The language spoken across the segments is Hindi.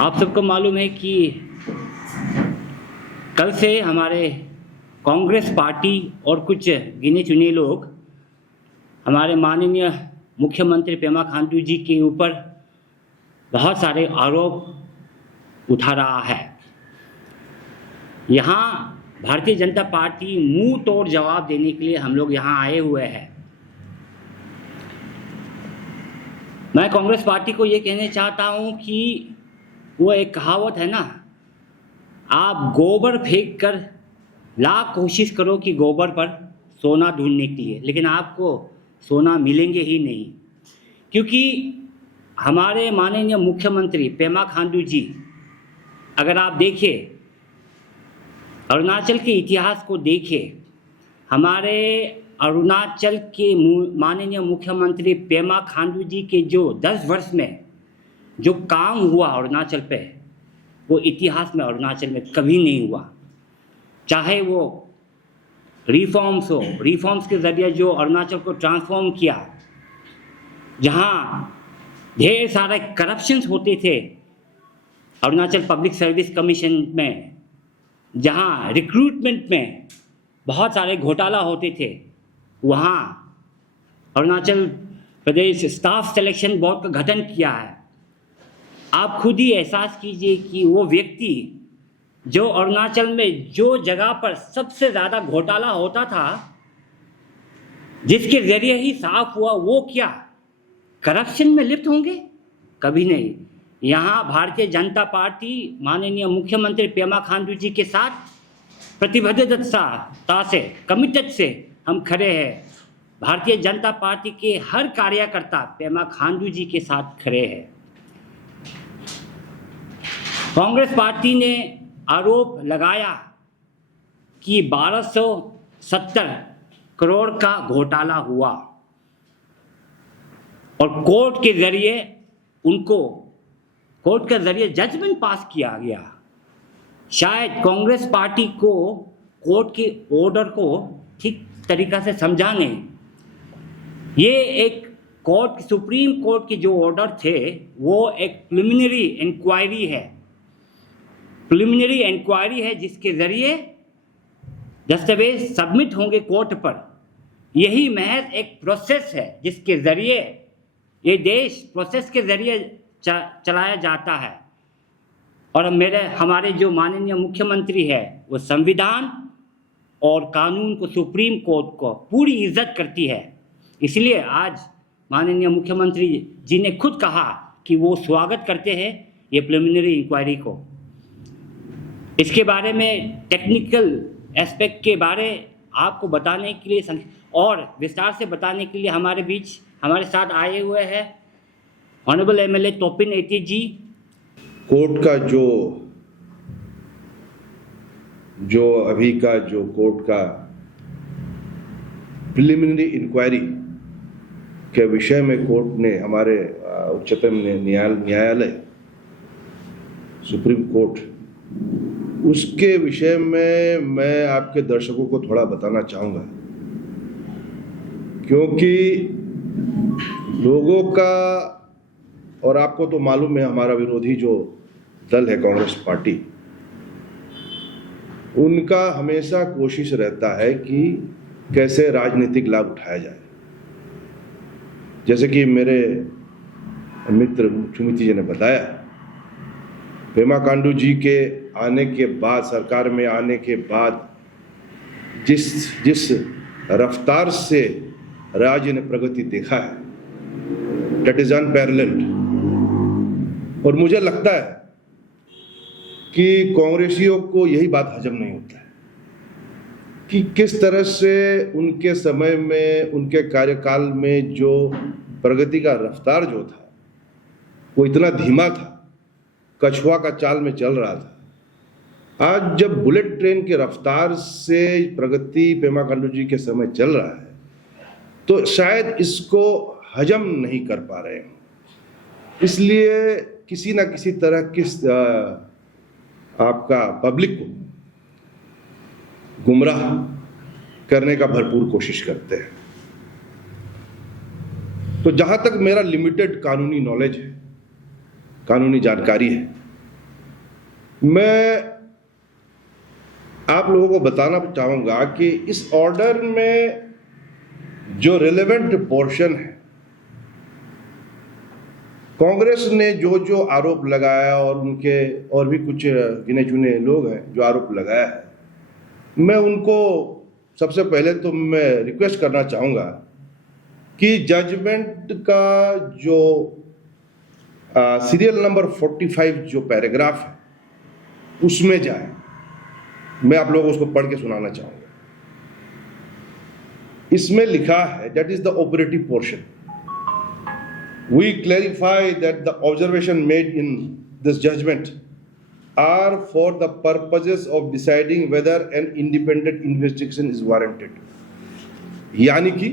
आप सबको मालूम है कि कल से हमारे कांग्रेस पार्टी और कुछ गिने चुने लोग हमारे माननीय मुख्यमंत्री पेमा खांडू जी के ऊपर बहुत सारे आरोप उठा रहा है। यहाँ भारतीय जनता पार्टी मुंह तोड़ जवाब देने के लिए हम लोग यहाँ आए हुए हैं। मैं कांग्रेस पार्टी को ये कहना चाहता हूँ कि वो एक कहावत है ना, आप गोबर फेंक कर लाख कोशिश करो कि गोबर पर सोना ढूंढने के लिए, लेकिन आपको सोना मिलेंगे ही नहीं। क्योंकि हमारे माननीय मुख्यमंत्री पेमा खांडू जी, अगर आप देखें अरुणाचल के इतिहास को देखें, हमारे अरुणाचल के माननीय मुख्यमंत्री पेमा खांडू जी के जो 10 वर्ष में जो काम हुआ अरुणाचल पे, वो इतिहास में अरुणाचल में कभी नहीं हुआ। चाहे वो रिफॉर्म्स हो, रिफॉर्म्स के ज़रिए जो अरुणाचल को ट्रांसफॉर्म किया, जहाँ ढेर सारे करप्शंस होते थे अरुणाचल पब्लिक सर्विस कमीशन में, जहाँ रिक्रूटमेंट में बहुत सारे घोटाला होते थे, वहाँ Arunachal Pradesh staff selection board का गठन किया है। आप खुद ही एहसास कीजिए कि वो व्यक्ति जो अरुणाचल में जो जगह पर सबसे ज़्यादा घोटाला होता था, जिसके ज़रिए ही साफ हुआ, वो क्या करप्शन में लिप्त होंगे? कभी नहीं। यहाँ भारतीय जनता पार्टी माननीय मुख्यमंत्री पेमा खांडू जी के साथ प्रतिबद्धता से, कमिटेड से हम खड़े हैं। भारतीय जनता पार्टी के हर कार्यकर्ता पेमा खांडू जी के साथ खड़े हैं। कांग्रेस पार्टी ने आरोप लगाया कि 1270 करोड़ का घोटाला हुआ और कोर्ट के जरिए जजमेंट पास किया गया। शायद कांग्रेस पार्टी को कोर्ट के ऑर्डर को ठीक तरीका से समझा नहीं। ये एक सुप्रीम कोर्ट के जो ऑर्डर थे, वो एक प्रिलिमिनरी इंक्वायरी है जिसके ज़रिए दस्तावेज सबमिट होंगे कोर्ट पर। यही महज एक प्रोसेस है जिसके ज़रिए ये देश प्रोसेस के ज़रिए चलाया जाता है। और हमारे जो माननीय मुख्यमंत्री है, वो संविधान और कानून को, सुप्रीम कोर्ट को पूरी इज्जत करती है। इसलिए आज माननीय मुख्यमंत्री जी ने खुद कहा कि वो स्वागत करते हैं ये प्रिलिमिनरी इंक्वायरी को। इसके बारे में टेक्निकल एस्पेक्ट के बारे आपको बताने के लिए और विस्तार से बताने के लिए हमारे साथ आए हुए हैं honourable MLA Topin Ete ji. Court का जो अभी का जो कोर्ट का प्रिलिमिनरी इंक्वायरी के विषय में कोर्ट ने, हमारे उच्चतम न्यायालय सुप्रीम कोर्ट, उसके विषय में मैं आपके दर्शकों को थोड़ा बताना चाहूँगा, क्योंकि लोगों का, और आपको तो मालूम है हमारा विरोधी जो दल है कांग्रेस पार्टी, उनका हमेशा कोशिश रहता है कि कैसे राजनीतिक लाभ उठाया जाए। जैसे कि मेरे मित्र सुमिति जी ने बताया, पेमा खांडू जी के आने के बाद, सरकार में आने के बाद जिस रफ्तार से राज्य ने प्रगति देखा है, दैट इज अनपैरेलल्ड। और मुझे लगता है कि कांग्रेसियों को यही बात हजम नहीं होता है कि किस तरह से उनके समय में, उनके कार्यकाल में जो प्रगति का रफ्तार जो था वो इतना धीमा था, कछुआ का चाल में चल रहा था। आज जब बुलेट ट्रेन की रफ्तार से प्रगति पेमा खांडू जी के समय चल रहा है, तो शायद इसको हजम नहीं कर पा रहे हैं। इसलिए किसी ना किसी तरह आपका पब्लिक को गुमराह करने का भरपूर कोशिश करते हैं। तो जहां तक मेरा लिमिटेड कानूनी नॉलेज है, कानूनी जानकारी है, मैं आप लोगों को बताना चाहूंगा कि इस ऑर्डर में जो रिलेवेंट पोर्शन है, कांग्रेस ने जो जो आरोप लगाया और उनके और भी कुछ गिने चुने लोग हैं जो आरोप लगाया है, मैं उनको सबसे पहले तो मैं रिक्वेस्ट करना चाहूंगा कि जजमेंट का जो सीरियल नंबर 45 जो पैराग्राफ है उसमें जाए। मैं आप लोगों को उसको पढ़ के सुनाना चाहूंगा। इसमें लिखा है, that is the operative portion. We clarify that the observation made in this judgment are for the purposes of deciding whether an independent investigation is warranted. यानी कि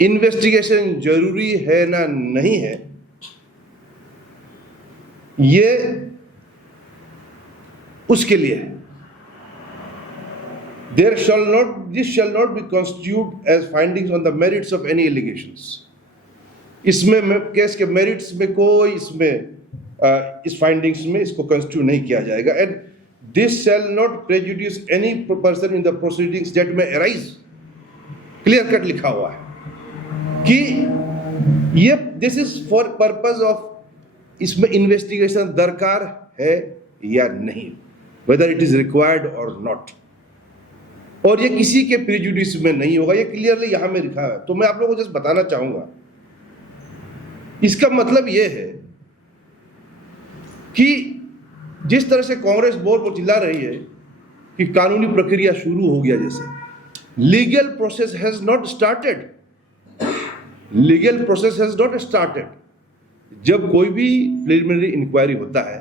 इन्वेस्टिगेशन जरूरी है ना नहीं है, ये उसके लिए है। This shall not be constituted as findings on the merits of any allegations. इसमें केस के मेरिट्स में कोई इस फाइंडिंग्स में इसको कंस्टिट्यूट नहीं किया जाएगा। And this shall not prejudice any person in the proceedings that में अराइज। क्लियर कट लिखा हुआ है कि ये this is for purpose of, इसमें इन्वेस्टिगेशन दरकार है या नहीं, वेदर इट इज रिक्वायर्ड और नॉट, और ये किसी के प्रेजुडिस में नहीं होगा। ये क्लियरली यहां में लिखा है। तो मैं आप लोगों को जस्ट बताना चाहूंगा, इसका मतलब यह है कि जिस तरह से कांग्रेस बोर्ड को चिल्ला रही है कि कानूनी प्रक्रिया शुरू हो गया, जैसे legal process has not started, legal process has not started. जब कोई भी प्रिलिमिनरी इंक्वायरी होता है,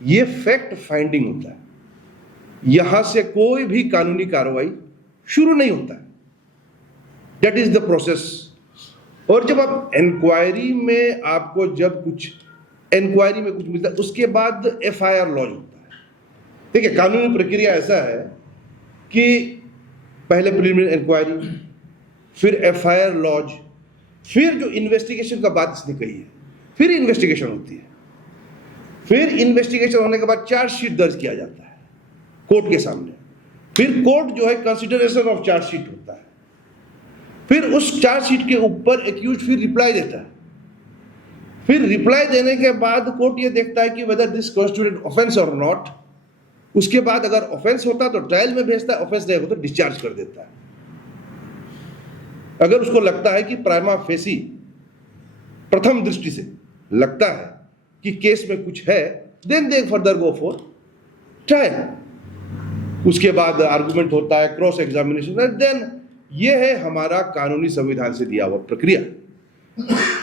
यह फैक्ट फाइंडिंग होता है, यहां से कोई भी कानूनी कार्रवाई शुरू नहीं होता है। That is the process. और जब आप इंक्वायरी में आपको जब कुछ इंक्वायरी में कुछ मिलता है, उसके बाद एफआईआर लॉन्च होता है। ठीक है, कानूनी प्रक्रिया ऐसा है कि पहले प्रिलिमिनरी इंक्वायरी, फिर एफआईआर लॉन्च, फिर जो इन्वेस्टिगेशन का बात इसने कही है, फिर इन्वेस्टिगेशन होती है, फिर इन्वेस्टिगेशन होने के बाद चार्जशीट दर्ज किया जाता है कोर्ट के सामने, फिर कोर्ट जो है कंसिडरेशन ऑफ चार्जशीट होता है, फिर उस चार्जशीट के ऊपर एक्यूज फिर रिप्लाई देता है, फिर रिप्लाई देने के बाद कोर्ट ये देखता है कि वेदर दिस कॉन्स्टिट्यूटेड ऑफेंस और नॉट। उसके बाद अगर ऑफेंस होता तो ट्रायल में भेजता है, ऑफेंस नहीं होता तो डिस्चार्ज कर देता है। अगर उसको लगता है कि प्राइमा फेसी, प्रथम दृष्टि से लगता है कि केस में कुछ है, then they further go for trial. उसके बाद आर्गुमेंट होता है, क्रॉस एग्जामिनेशन, देन ये है हमारा कानूनी संविधान से दिया हुआ प्रक्रिया।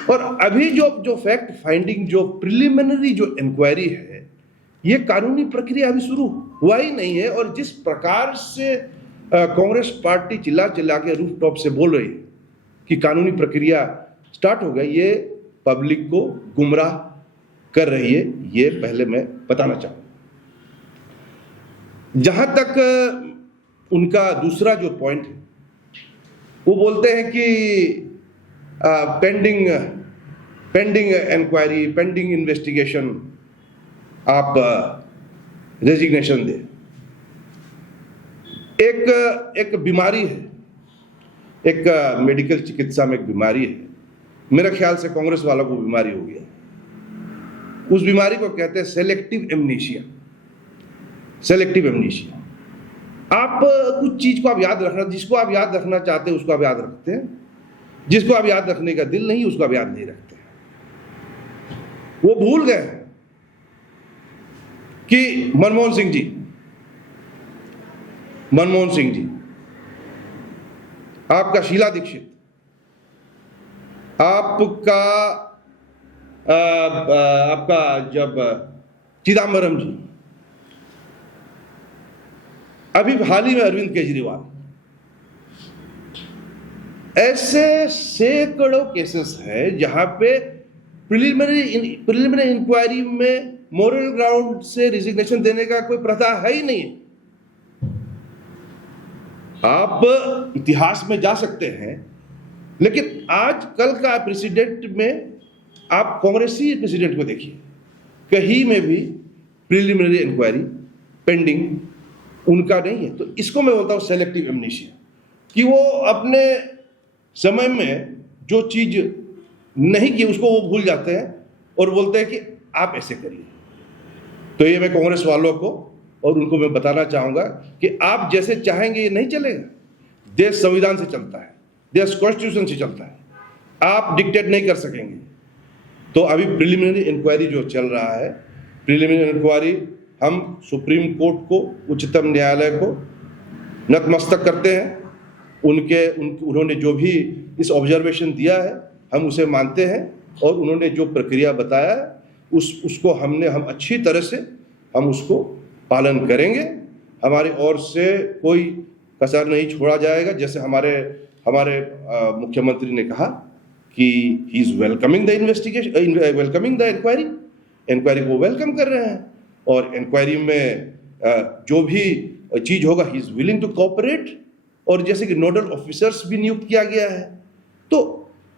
और अभी जो फैक्ट फाइंडिंग, जो प्रिलिमिनरी जो इंक्वायरी है, ये कानूनी प्रक्रिया अभी शुरू हुआ ही नहीं है। और जिस प्रकार से कांग्रेस पार्टी चिल्ला चिल्ला के रूफ टॉप से बोल रही है कि कानूनी प्रक्रिया स्टार्ट हो गई, ये पब्लिक को गुमराह कर रही है, ये पहले मैं बताना चाहूंगा। जहां तक उनका दूसरा जो पॉइंट है, वो बोलते हैं कि पेंडिंग इंक्वायरी, पेंडिंग इन्वेस्टिगेशन, आप रेजिग्नेशन दे। एक बीमारी है, एक मेडिकल चिकित्सा में एक बीमारी है, मेरा ख्याल से कांग्रेस वालों को बीमारी हो गया। उस बीमारी को कहते हैं सेलेक्टिव एमनीशिया। सेलेक्टिव एमनीशिया, आप कुछ चीज को आप याद रखना, जिसको आप याद रखना चाहते हैं उसको आप याद रखते हैं, जिसको आप याद रखने का दिल नहीं उसको आप याद नहीं रखते। वो भूल गए कि मनमोहन सिंह जी, आपका शीला दीक्षित, आपका जब चिदम्बरम जी, अभी हाल ही में अरविंद केजरीवाल, ऐसे सैकड़ों केसेस हैं जहां पे प्रिलिमिनरी इंक्वायरी में मोरल ग्राउंड से रिजिग्नेशन देने का कोई प्रथा है ही नहीं है। आप इतिहास में जा सकते हैं, लेकिन आज कल का प्रेसिडेंट में आप कांग्रेसी प्रेसिडेंट को देखिए, कहीं में भी प्रिलिमिनरी इंक्वायरी पेंडिंग, उनका नहीं है। तो इसको मैं बोलता हूँ सेलेक्टिव एमनेशिया, कि वो अपने समय में जो चीज नहीं की उसको वो भूल जाते हैं और बोलते हैं कि आप ऐसे करिए। तो ये मैं कांग्रेस वालों को और उनको मैं बताना चाहूंगा कि आप जैसे चाहेंगे ये नहीं चलेगा। देश संविधान से चलता है, देश कॉन्स्टिट्यूशन से चलता है, आप डिक्टेट नहीं कर सकेंगे। तो अभी प्रिलिमिनरी इंक्वायरी जो चल रहा है, प्रिलिमिनरी इंक्वायरी हम सुप्रीम कोर्ट को, उच्चतम न्यायालय को नतमस्तक करते हैं। उन्होंने जो भी इस ऑब्जर्वेशन दिया है हम उसे मानते हैं, और उन्होंने जो प्रक्रिया बताया है उसको हम अच्छी तरह से हम उसको पालन करेंगे। हमारी ओर से कोई कसर नहीं छोड़ा जाएगा। जैसे हमारे मुख्यमंत्री ने कहा कि he is welcoming the investigation, welcoming the inquiry को वेलकम कर रहे हैं, और इंक्वायरी में जो भी चीज होगा he is willing to cooperate, और जैसे कि नोडल ऑफिसर्स भी नियुक्त किया गया है। तो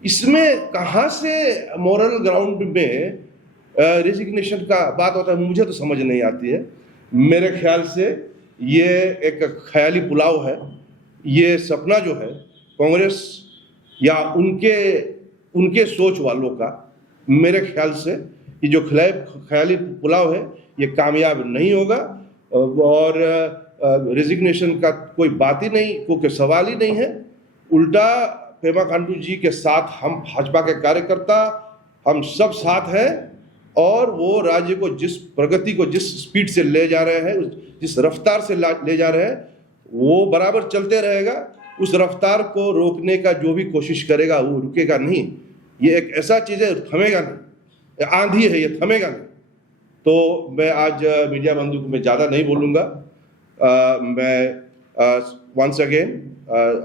इसमें कहाँ से मॉरल ग्राउंड में रेजिग्नेशन का बात होता है, मुझे तो समझ नहीं आती है। मेरे ख्याल से ये एक ख्याली पुलाव है। ये सपना जो है कांग्रेस या उनके सोच वालों का, मेरे ख्याल से ये जो ख्याली पुलाव है ये कामयाब नहीं होगा, और रेजिग्नेशन का कोई बात ही नहीं, कोई सवाल ही नहीं है। उल्टा पेमा खांडू जी के साथ हम भाजपा के कार्यकर्ता हम सब साथ हैं, और वो राज्य को जिस प्रगति को जिस स्पीड से ले जा रहे हैं, जिस रफ्तार से ले जा रहे हैं, वो बराबर चलते रहेगा। उस रफ्तार को रोकने का जो भी कोशिश करेगा वो रुकेगा नहीं। ये एक ऐसा चीज है, थमेगा नहीं, आंधी है, ये थमेगा नहीं। तो मैं आज मीडिया बंधु को मैं ज़्यादा नहीं बोलूँगा। मैं वंस अगेन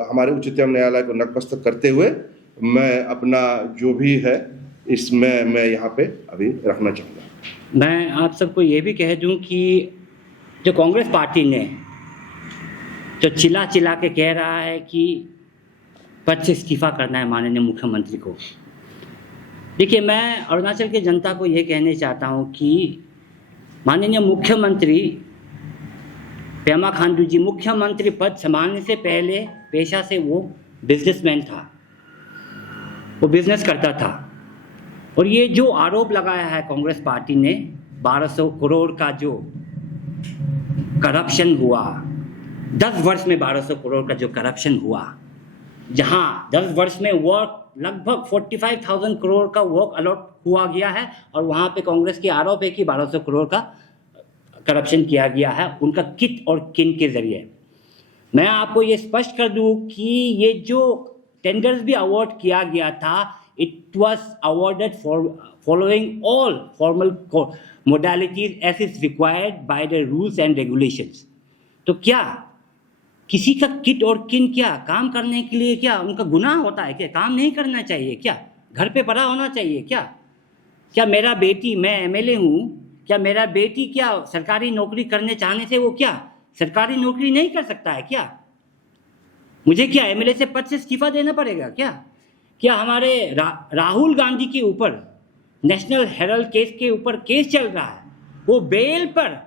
हमारे उच्चतम न्यायालय को नतमस्तक करते हुए मैं अपना जो भी है इसमें मैं यहाँ पे अभी रखना चाहूँगा। मैं आप सबको ये भी कह दूं कि जो कांग्रेस पार्टी ने जो चिल्ला के कह रहा है कि पद से इस्तीफा करना है माननीय मुख्यमंत्री को, देखिए मैं अरुणाचल की जनता को ये कहने चाहता हूँ कि माननीय मुख्यमंत्री पेमा खांडू जी मुख्यमंत्री पद संभालने से पहले पेशा से वो बिजनेसमैन था, वो बिजनेस करता था। और ये जो आरोप लगाया है कांग्रेस पार्टी ने 1200 करोड़ का जो करप्शन हुआ, 10 वर्ष में 1200 करोड़ का जो करप्शन हुआ, जहां 10 वर्ष में वर्क लगभग 45,000 करोड़ का वर्क अलॉट हुआ गया है, और वहां पे कांग्रेस की आरोप है कि 1200 करोड़ का करप्शन किया गया है उनका किट और किन के जरिए। मैं आपको ये स्पष्ट कर दूं कि ये जो टेंडर्स भी अवार्ड किया गया था, it was awarded for following all formal modalities as is required by the rules and regulations. तो क्या किसी का किट और किन क्या काम करने के लिए क्या उनका गुनाह होता है? क्या काम नहीं करना चाहिए? क्या घर पे पड़ा होना चाहिए? क्या मेरा बेटी, मैं एमएलए हूँ, क्या मेरा बेटी क्या सरकारी नौकरी करने चाहने से वो क्या सरकारी नौकरी नहीं कर सकता है? क्या मुझे क्या एमएलए से पद से इस्तीफा देना पड़ेगा? क्या हमारे राहुल गांधी के ऊपर नेशनल हेराल्ड केस के ऊपर केस चल रहा है, वो बेल पर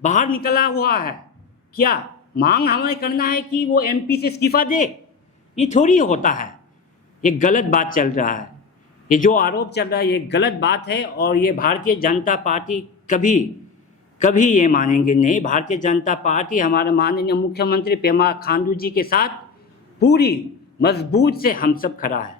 बाहर निकला हुआ है, क्या मांग हमें करना है कि वो एमपी से इस्तीफा दे? ये थोड़ी होता है। ये गलत बात चल रहा है, ये जो आरोप चल रहा है ये गलत बात है, और ये भारतीय जनता पार्टी कभी ये मानेंगे नहीं। भारतीय जनता पार्टी हमारे माननीय मुख्यमंत्री पेमा खांडू जी के साथ पूरी मजबूत से हम सब खड़ा है।